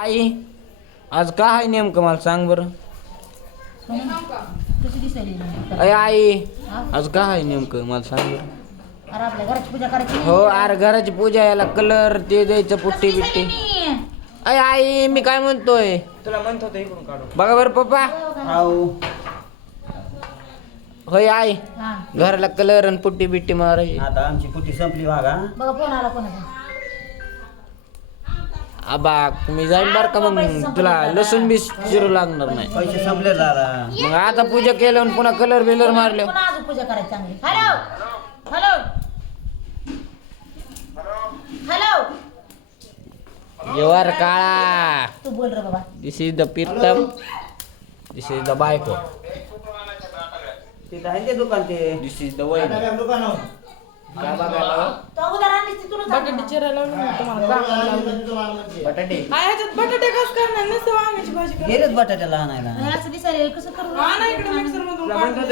आई आज काय आहे नेमकं मला सांग बरं. कशी दिसायली अय आई आज काय आहे नेमकं मला सांग बरं. अरे आपल्या घराची पूजा करायची हो अरे घराची पूजा याला कलर ते द्यायचं पुट्टी बिट्टी. अय आई मी काय म्हणतोय तुला म्हणत होतं इकडून काढून. बघा बरं पप्पा. होय आई हा घराला कलर आणि पुट्टी बिट्टी मारायची. आता आमची पुटी संपली बघा. बघा फोन आला कोणाचा. आबा मी जाईन बर का मग तुला लसूण बी चिरू लागणार नाही. पैसे संपले दादा. मग आता पूजा केल्यावर पुन्हा कलर बिलर मारले. पुन्हा अजून पूजा करायची चांगली. हॅलो हॅलो हॅलो जेवार काळा. तू बोल रे बाबा. This is the Pritam this is the बायको तिथं आहे ते दुकान ते. दिस इज द वैन. काय बघायला तो अगोदर आणलीस तुला बटाटे चिरायला लावले तुम्हाला कामाला लावले. बटाटे ह्याच्यात बटाटे कसं करणार नुसतं वांग्याची भाजी करणार. गेलेच बटाट्याला आणायला. असं दिसायला कसं करू हा ना इकडे मिक्सर मधून काढून.